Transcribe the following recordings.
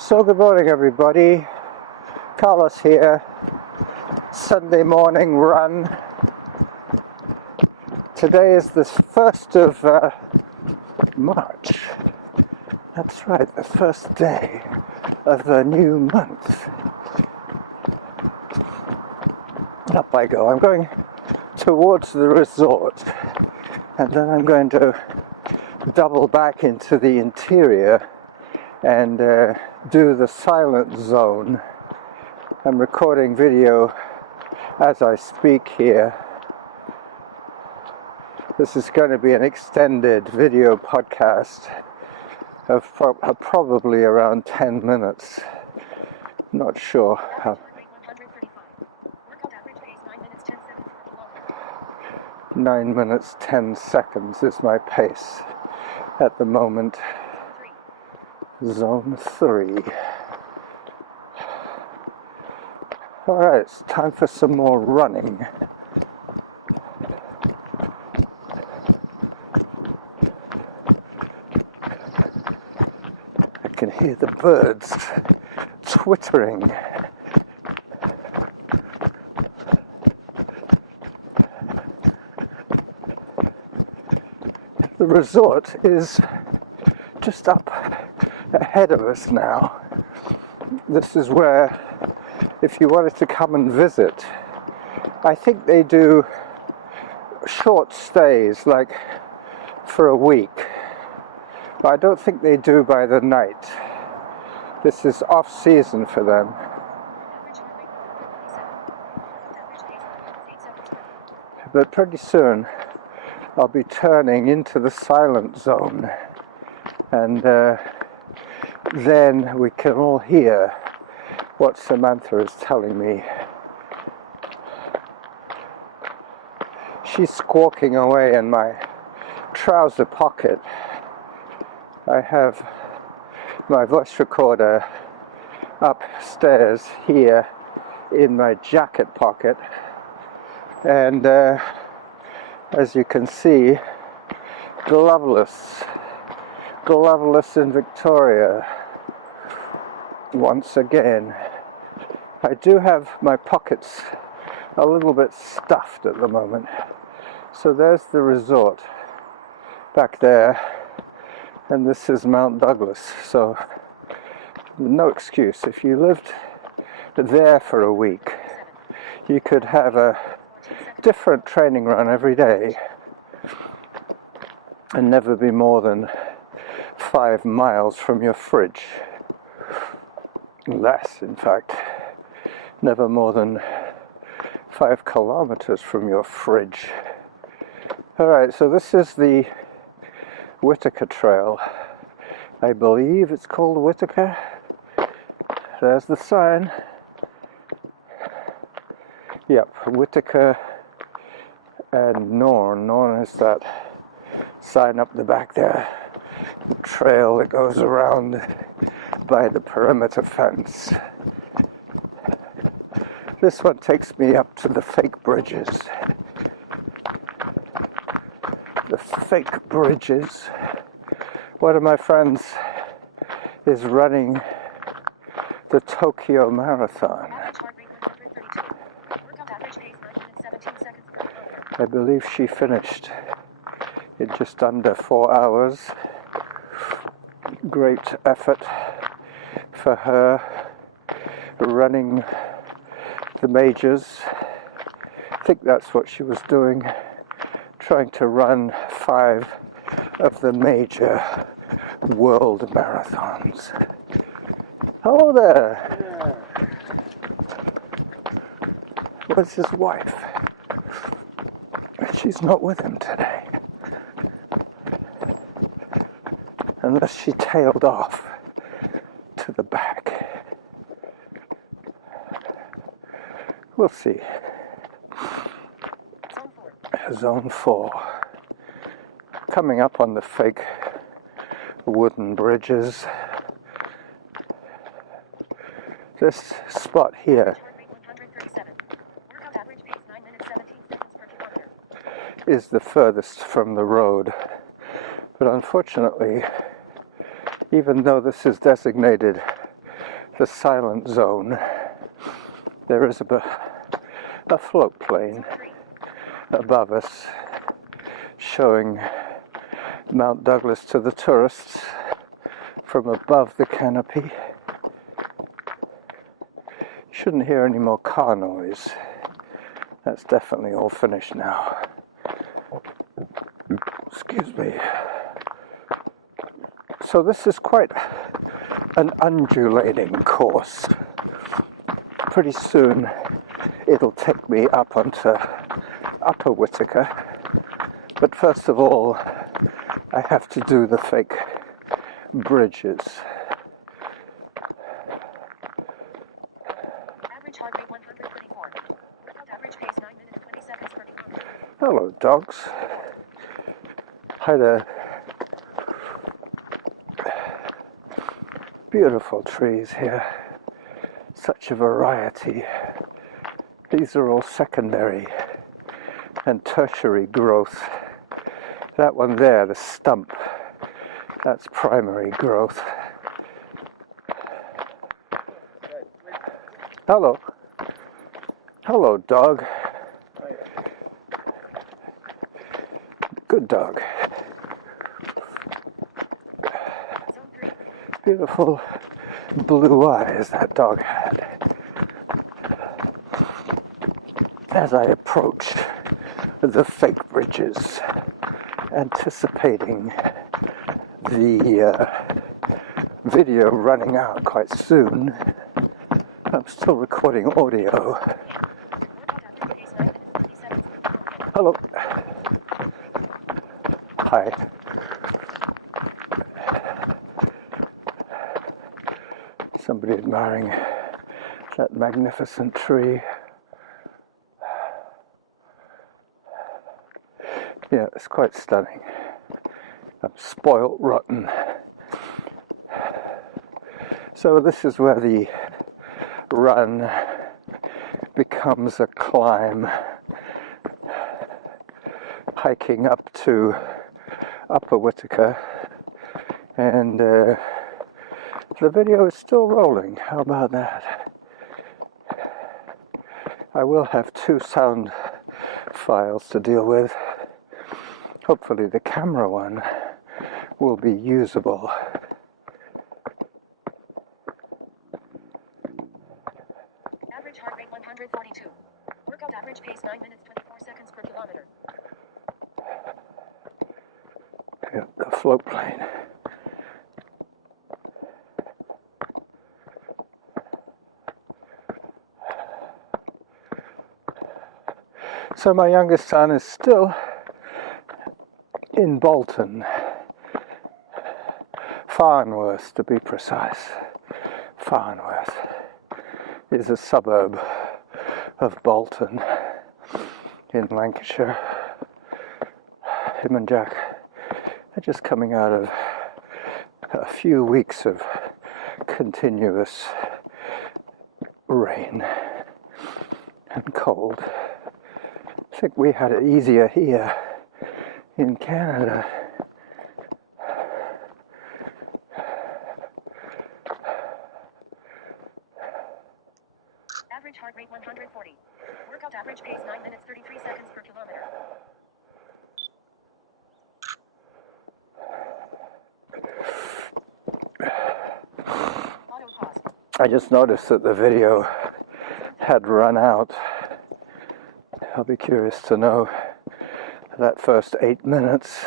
So good morning everybody, Carlos here, Sunday morning run. Today is the 1st of March, that's right, the first day of the new month. Up I go. I'm going towards the resort and then I'm going to double back into the interior and do the silent zone. I'm recording video as I speak here. This is going to be an extended video podcast of probably around 10 minutes. Not sure how. 9 minutes 10 seconds is my pace at the moment. Zone 3. Alright, it's time for some more running. I can hear the birds twittering. The resort is just up ahead of us now. This is where, if you wanted to come and visit, I think they do short stays, like for a week, but I don't think they do by the night. This is off season for them. But pretty soon I'll be turning into the silent zone, and then we can all hear what Samantha is telling me. She's squawking away in my trouser pocket. I have my voice recorder upstairs here in my jacket pocket, and as you can see, gloveless in Victoria once again. I do have my pockets a little bit stuffed at the moment. So there's the resort back there, and this is Mount Douglas, so no excuse. If you lived there for a week, you could have a different training run every day and never be more than 5 miles from your fridge. Less, in fact. Never more than 5 kilometers from your fridge. Alright, so this is the Whitaker Trail. I believe it's called Whitaker. There's the sign. Yep, Whitaker and Norn. Norn is that sign up the back there. The trail that goes around by the perimeter fence. This one takes me up to the fake bridges. The fake bridges. One of my friends is running the Tokyo Marathon. I believe she finished in just under 4 hours. Great effort for her running the majors. I think that's what she was doing, trying to run 5 of the major world marathons. Hello there! Where's his wife? She's not with him today. Unless she tailed off to the back. We'll see. Zone 4. Coming up on the fake wooden bridges. This spot here is the furthest from the road, but unfortunately, even though this is designated the silent zone, there is a float plane above us showing Mount Douglas to the tourists from above the canopy. Shouldn't hear any more car noise. That's definitely all finished now. Excuse me. So this is quite an undulating course. Pretty soon it'll take me up onto Upper Whittaker, but first of all I have to do the fake bridges. Average heart rate 134. Workout average pace 9 minutes 20 seconds per kilometer. Hello dogs. Hi there. Beautiful trees here. Such a variety. These are all secondary and tertiary growth. That one there, the stump, that's primary growth. Hello. Hello, dog. Good dog. Beautiful blue eyes that dog had. As I approached the fake bridges, anticipating the video running out quite soon, I'm still recording audio. Hello. Hi. Somebody admiring that magnificent tree. Yeah, it's quite stunning. I'm spoiled rotten. So this is where the run becomes a climb, hiking up to Upper Whittaker, and the video is still rolling. How about that? I will have 2 sound files to deal with. Hopefully the camera one will be usable. Average heart rate 142. Workout average pace 9 minutes 24 seconds per kilometer. Yeah, the float plane. So my youngest son is still in Bolton, Farnworth to be precise. Farnworth is a suburb of Bolton in Lancashire. Him and Jack are just coming out of a few weeks of continuous rain and cold. I think we had it easier here in Canada. Average heart rate 140. Workout average pace 9 minutes 33 seconds per kilometer. Auto pause. I just noticed that the video had run out. I'll be curious to know that first 8 minutes.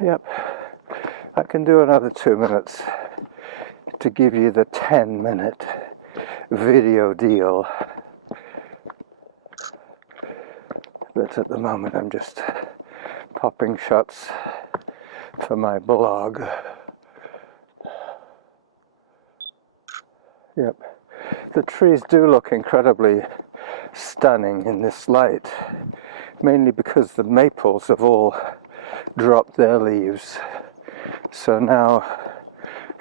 Yep, I can do another 2 minutes to give you the 10-minute video deal. But at the moment I'm just popping shots for my blog. Yep, the trees do look incredibly stunning in this light, mainly because the maples have all dropped their leaves. So now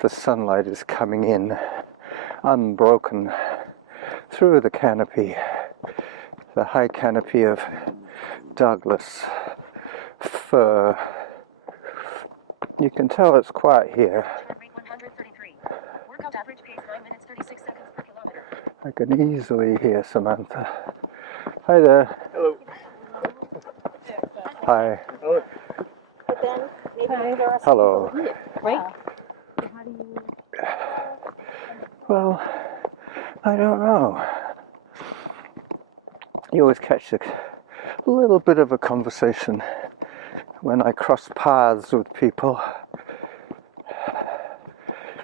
the sunlight is coming in unbroken through the canopy, the high canopy of Douglas fir. You can tell it's quiet here I can easily hear Samantha. Hi there. Hello. Hi. Hello. But then maybe there are some Hello. people that need it, right? So how do you? Well, I don't know. You always catch a little bit of a conversation when I cross paths with people.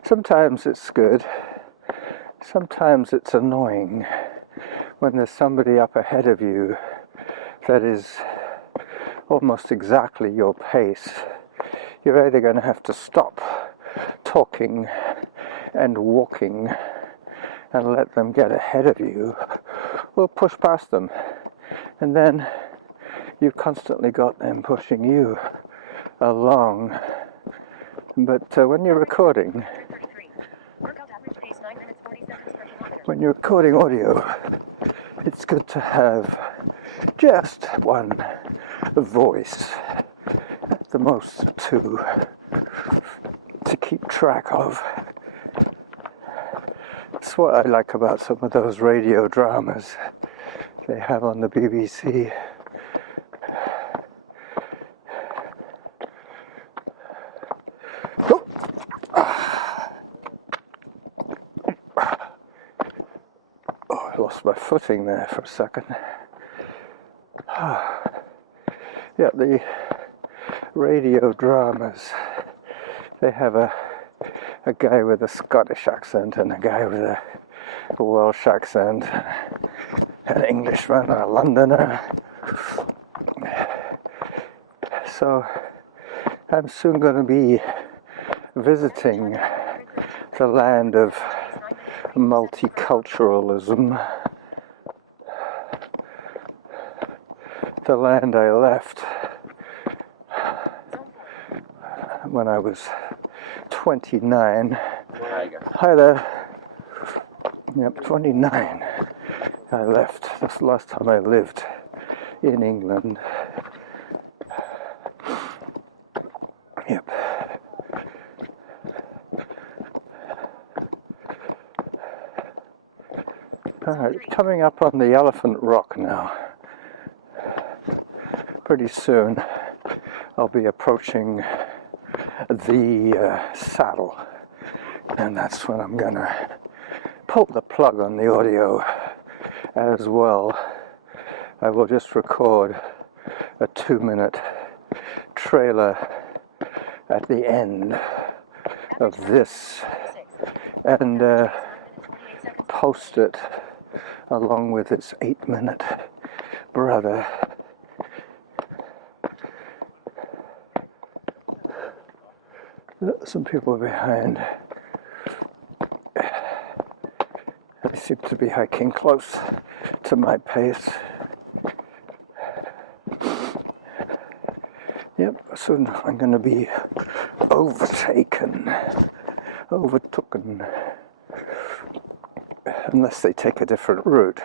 Sometimes it's good. Sometimes it's annoying when there's somebody up ahead of you that is almost exactly your pace. You're either going to have to stop talking and walking and let them get ahead of you, or push past them, and then you've constantly got them pushing you along. But when you're recording, when you're recording audio, it's good to have just one voice, at the most two, to keep track of. That's what I like about some of those radio dramas they have on the BBC. Oh, I lost my footing there for a second. Yeah, the radio dramas, they have a guy with a Scottish accent and a guy with a Welsh accent, an Englishman, a Londoner. So I'm soon going to be visiting the land of multiculturalism, the land I left when I was 29. Hi there. Yep, 29. I left. That's the last time I lived in England. Yep. Alright, coming up on the Elephant Rock now. Pretty soon I'll be approaching the saddle, and that's when I'm gonna pull the plug on the audio as well. I will just record a 2-minute trailer at the end of this and post it along with its 8-minute brother. Some people behind. They seem to be hiking close to my pace. Yep, soon I'm going to be overtaken, unless they take a different route.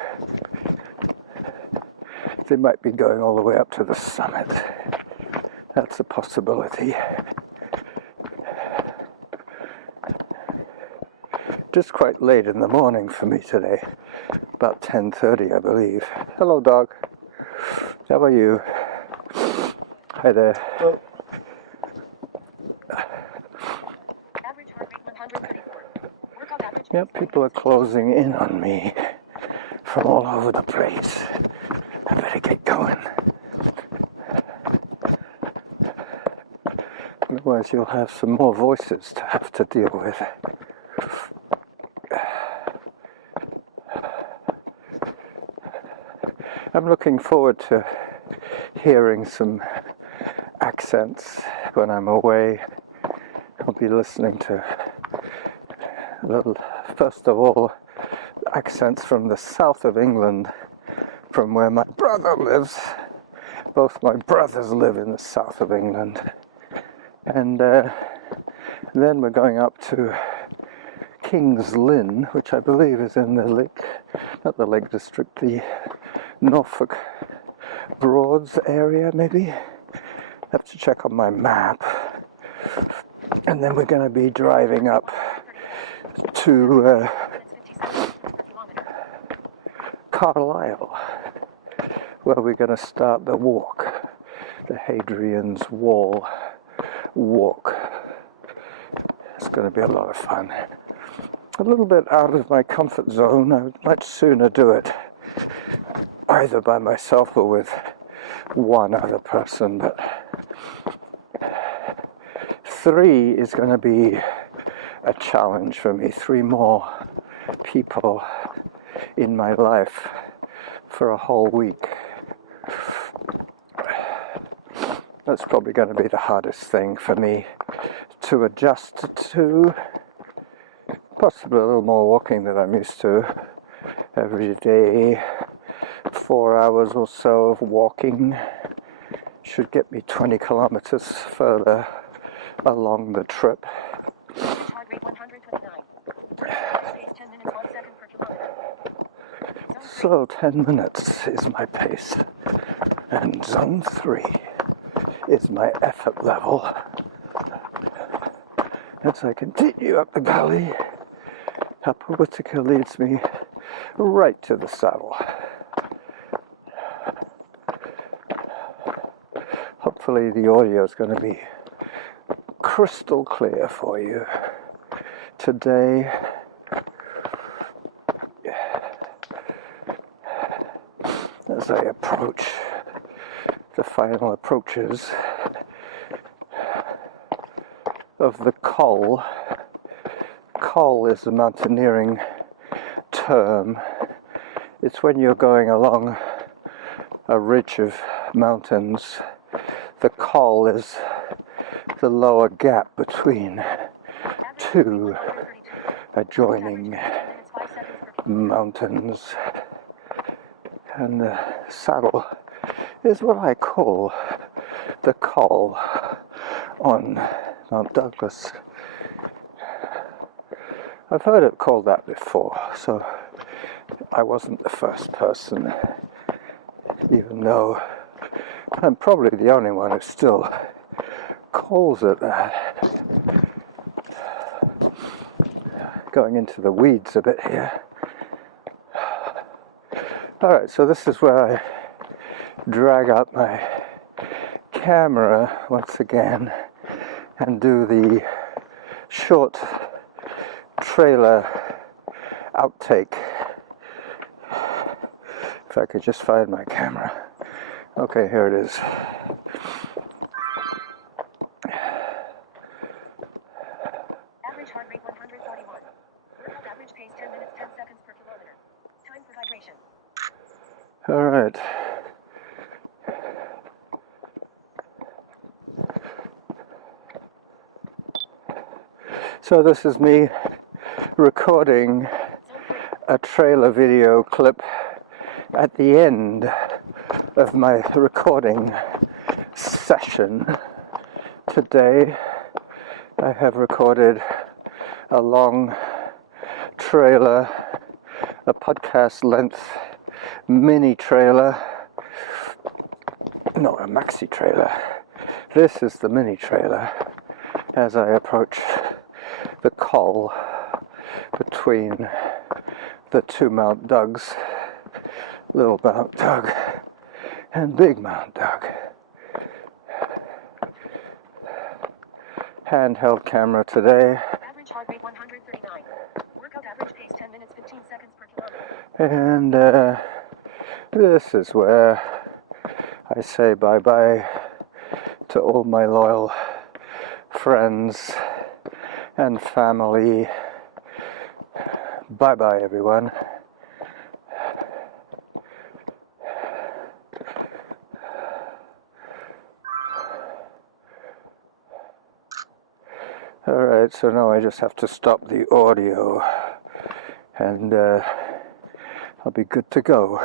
They might be going all the way up to the summit. That's a possibility. Just quite late in the morning for me today, about 10:30 I believe. Hello dog, how are you? Hi there. Hello. Average heart rate 134. Workout average. Yep, people are closing in on me from all over the place. I better get going. Otherwise you'll have some more voices to have to deal with. I'm looking forward to hearing some accents when I'm away. I'll be listening to, first of all, accents from the south of England, from where my brother lives. Both my brothers live in the south of England. And then we're going up to King's Lynn, which I believe is in the not the Lake District, the Norfolk Broads area, maybe. Have to check on my map. And then we're going to be driving up to Carlisle, where we're going to start the walk, the Hadrian's Wall walk. It's going to be a lot of fun. A little bit out of my comfort zone. I would much sooner do it either by myself or with one other person, but 3 is going to be a challenge for me. 3 more people in my life for a whole week. That's probably going to be the hardest thing for me to adjust to. Possibly a little more walking than I'm used to every day. 4 hours or so of walking should get me 20 kilometers further along the trip. Heart rate 129. Pace 10 minutes 1 second per kilometer. So 10 minutes is my pace, and zone 3 is my effort level. As I continue up the gully, Upper Whittaker leads me right to the saddle. Hopefully the audio is going to be crystal clear for you today. As I approach the final approaches of the col. Col is a mountaineering term. It's when you're going along a ridge of mountains. The col is the lower gap between 2 adjoining mountains. And the saddle is what I call the col on Mount Douglas. I've heard it called that before, so I wasn't the first person, even though I'm probably the only one who still calls it that. Going into the weeds a bit here. Alright, so this is where I drag up my camera once again and do the short trailer outtake. If I could just find my camera. Okay, here it is. Average heart rate 141. Workout average pace 10 minutes 10 seconds per kilometer. Time for hydration. All right. So this is me recording a trailer video clip at the end of my recording session. Today I have recorded a long trailer, a podcast length mini trailer, no, a maxi trailer. This is the mini trailer as I approach the col between the 2 Mount Dougs, Little Mount Doug and Big Mount Doug. Handheld camera today. Average heart rate 139. Workout average pace 10 minutes 15 seconds per kilometer. And this is where I say bye-bye to all my loyal friends and family. Bye-bye, everyone. Alright, so now I just have to stop the audio and I'll be good to go.